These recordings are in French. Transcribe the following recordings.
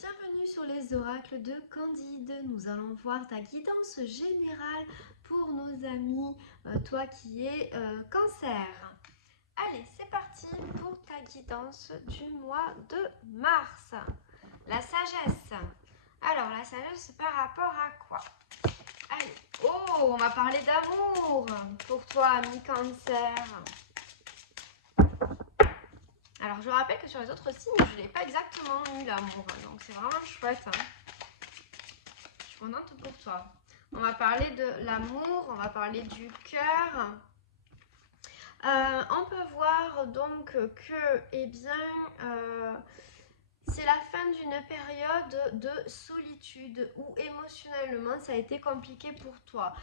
bienvenue sur les oracles de Candide. Nous allons voir ta guidance générale pour nos amis, toi qui es cancer. Allez, c'est parti pour ta guidance du mois de mars. La sagesse. Alors, la sagesse par rapport à quoi? Allez, oh, on va parler d'amour pour toi, ami cancer. Alors, je rappelle que sur les autres signes, je n'ai pas exactement eu l'amour. Donc, c'est vraiment chouette. Je suis contente pour toi. On va parler de l'amour, on va parler du cœur. On peut voir donc que, eh bien, c'est la fin d'une période de solitude où émotionnellement ça a été compliqué pour toi.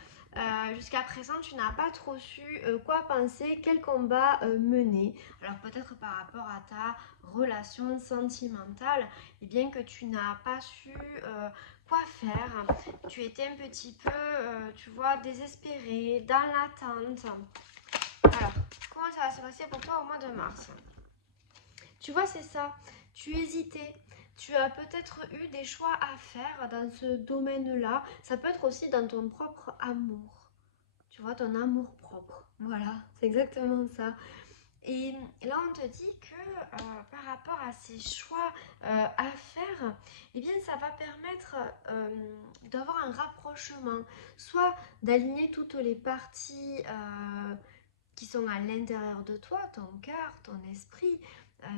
Jusqu'à présent, tu n'as pas trop su quoi penser, quel combat mener. Alors peut-être par rapport à ta relation sentimentale, et bien que tu n'as pas su quoi faire. Tu étais un petit peu, tu vois, désespérée, dans l'attente. Alors, comment ça va se passer pour toi au mois de mars? Tu vois, c'est ça. Tu hésitais. Tu as peut-être eu des choix à faire dans ce domaine-là. Ça peut être aussi dans ton propre amour. Tu vois, ton amour propre. Voilà, c'est exactement ça. Et là, on te dit que par rapport à ces choix à faire, eh bien, ça va permettre d'avoir un rapprochement, soit d'aligner toutes les parties qui sont à l'intérieur de toi, ton cœur, ton esprit,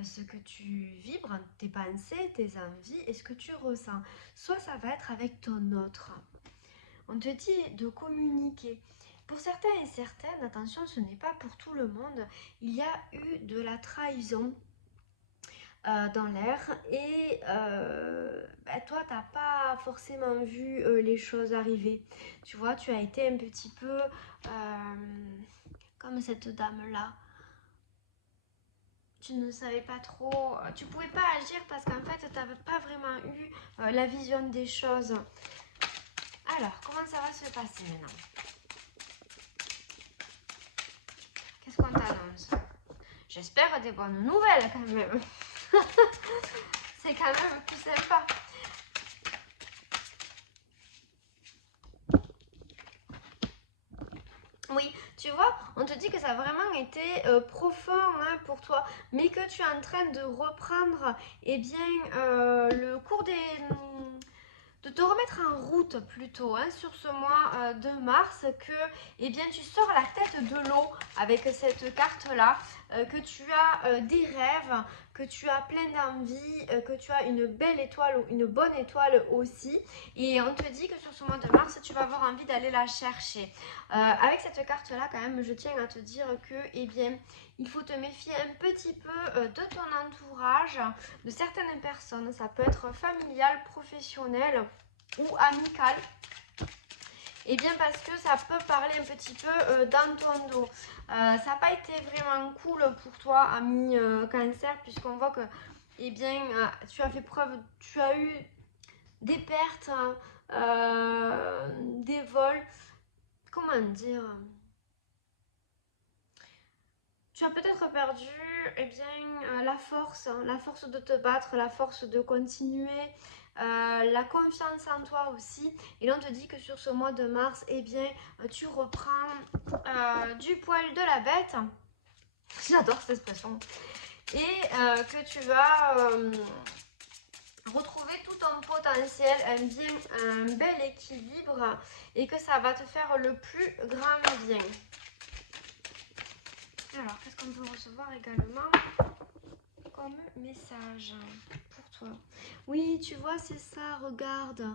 ce que tu vibres, tes pensées, tes envies et ce que tu ressens. Soit ça va être avec ton autre. On te dit de communiquer. Pour certains et certaines, attention, ce n'est pas pour tout le monde. Il y a eu de la trahison dans l'air et toi, tu n'as pas forcément vu les choses arriver. Tu vois, tu as été un petit peu comme cette dame-là. Tu ne savais pas trop, tu pouvais pas agir parce qu'en fait, tu n'avais pas vraiment eu la vision des choses. Alors, comment ça va se passer maintenant? Qu'est-ce qu'on t'annonce? J'espère des bonnes nouvelles quand même. C'est quand même plus sympa. Oui, tu vois, on te dit que ça a vraiment été profond pour toi, mais que tu es en train de reprendre eh bien, le cours de te remettre en route plutôt sur ce mois de mars, que eh bien, tu sors la tête de l'eau avec cette carte-là, que tu as des rêves, que tu as plein d'envies, que tu as une belle étoile ou une bonne étoile aussi. Et on te dit que sur ce mois de mars, tu vas avoir envie d'aller la chercher. Avec cette carte-là, quand même, je tiens à te dire que, eh bien, il faut te méfier un petit peu de ton entourage, de certaines personnes. Ça peut être familial, professionnel ou amical. Et bien parce que ça peut parler un petit peu dans ton dos. Ça n'a pas été vraiment cool pour toi, ami cancer, puisqu'on voit que eh bien, tu as fait preuve, tu as eu des pertes, des vols. Comment dire? Tu as peut-être perdu eh bien, la force de te battre, la force de continuer, la confiance en toi aussi. Et là, on te dit que sur ce mois de mars, eh bien, tu reprends du poil de la bête. J'adore cette expression. Et que tu vas retrouver tout ton potentiel, un bel équilibre et que ça va te faire le plus grand bien. Alors, qu'est-ce qu'on peut recevoir également comme message pour toi? Oui, tu vois, c'est ça, regarde.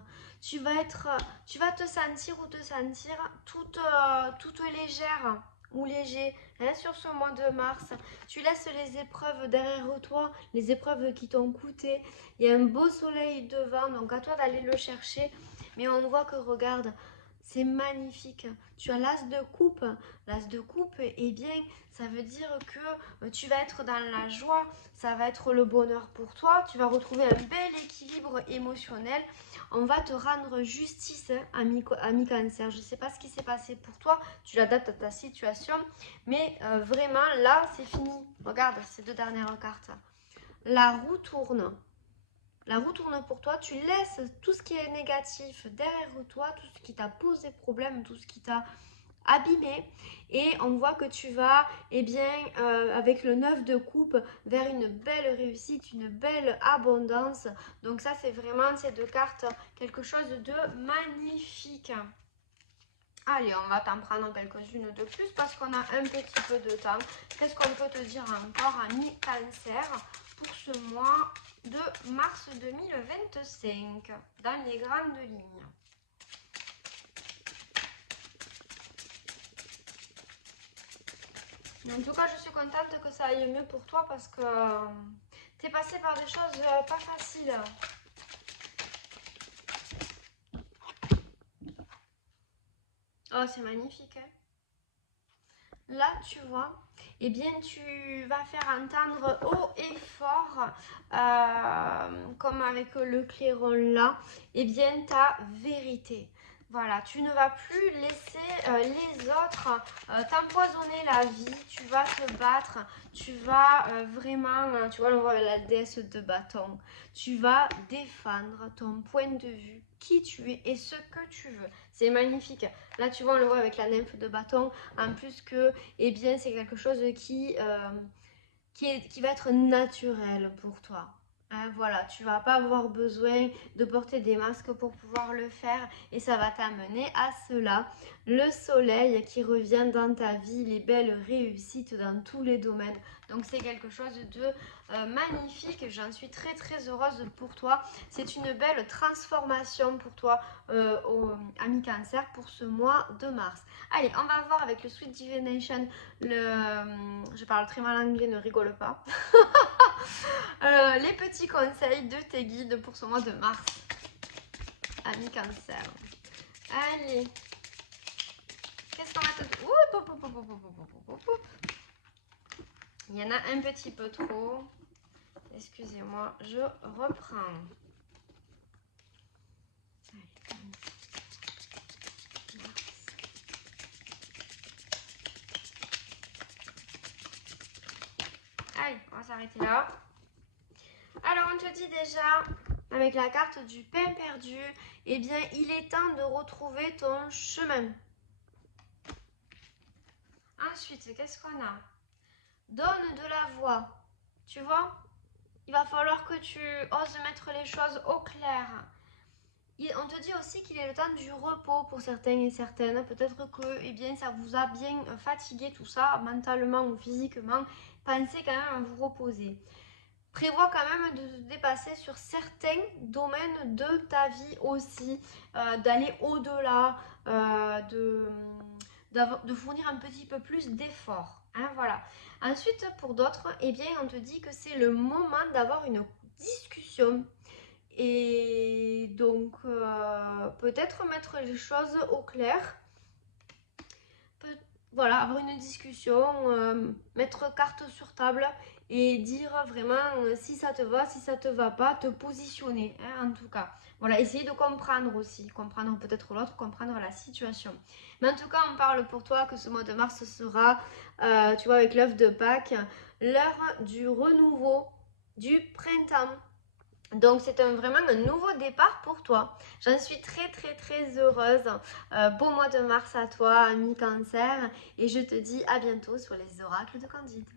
Tu vas te sentir ou te sentir toute légère ou léger sur ce mois de mars. Tu laisses les épreuves derrière toi, les épreuves qui t'ont coûté. Il y a un beau soleil devant, donc à toi d'aller le chercher. Mais on voit que, regarde, c'est magnifique. Tu as l'as de coupe. L'as de coupe, eh bien, ça veut dire que tu vas être dans la joie, ça va être le bonheur pour toi. Tu vas retrouver un bel équilibre émotionnel. On va te rendre justice, ami cancer. Je ne sais pas ce qui s'est passé pour toi. Tu l'adaptes à ta situation. Mais vraiment, là, c'est fini. Regarde ces deux dernières cartes. La roue tourne. La roue tourne pour toi, tu laisses tout ce qui est négatif derrière toi, tout ce qui t'a posé problème, tout ce qui t'a abîmé, et on voit que tu vas, eh bien, avec le 9 de coupe, vers une belle réussite, une belle abondance. Donc ça, c'est vraiment ces deux cartes, quelque chose de magnifique. Allez, on va t'en prendre quelques-unes de plus parce qu'on a un petit peu de temps. Qu'est-ce qu'on peut te dire encore, ami Cancer, pour ce mois de mars 2025, dans les grandes lignes? En tout cas, je suis contente que ça aille mieux pour toi parce que tu es passé par des choses pas faciles. Oh, c'est magnifique, hein? Là, tu vois, eh bien, tu vas faire entendre haut et fort, comme avec le clairon là, eh bien, ta vérité. Voilà, tu ne vas plus laisser les autres t'empoisonner la vie, tu vas te battre, tu vas vraiment, tu vois, on voit la déesse de bâton, tu vas défendre ton point de vue, qui tu es et ce que tu veux. C'est magnifique. Là, tu vois, on le voit avec la nymphe de bâton, en plus que, eh bien, c'est quelque chose qui va être naturel pour toi. Hein, voilà, tu vas pas avoir besoin de porter des masques pour pouvoir le faire et ça va t'amener à cela. Le soleil qui revient dans ta vie, les belles réussites dans tous les domaines. Donc c'est quelque chose de magnifique, j'en suis très très heureuse pour toi. C'est une belle transformation pour toi, ami Cancer, pour ce mois de mars. Allez, on va voir avec le Sweet Divination, je parle très mal anglais, ne rigole pas. Les petits conseils de tes guides pour ce mois de mars, ami Cancer. Allez, qu'est-ce qu'on va te... Il y en a un petit peu trop. Excusez-moi, je reprends. Allez, on va s'arrêter là. Alors, on te dit déjà, avec la carte du pain perdu, eh bien, il est temps de retrouver ton chemin. Ensuite, qu'est-ce qu'on a? Donne de la voix. Tu vois? Il va falloir que tu oses mettre les choses au clair. On te dit aussi qu'il est le temps du repos pour certains et certaines. Peut-être que eh bien, ça vous a bien fatigué tout ça, mentalement ou physiquement. Pensez quand même à vous reposer. Prévois quand même de te dépasser sur certains domaines de ta vie aussi, d'aller au-delà, de fournir un petit peu plus d'efforts. Hein, voilà. Ensuite, pour d'autres, eh bien, on te dit que c'est le moment d'avoir une discussion. Et donc, peut-être mettre les choses au clair. Voilà, avoir une discussion, mettre carte sur table et dire vraiment si ça te va, si ça te va pas, te positionner, hein, en tout cas. Voilà, essayer de comprendre aussi, comprendre peut-être l'autre, comprendre la situation. Mais en tout cas, on parle pour toi que ce mois de mars sera, tu vois, avec l'œuf de Pâques, l'heure du renouveau, du printemps. Donc c'est vraiment un nouveau départ pour toi. J'en suis très très très heureuse. Beau mois de mars à toi, ami Cancer. Et je te dis à bientôt sur les oracles de Candide.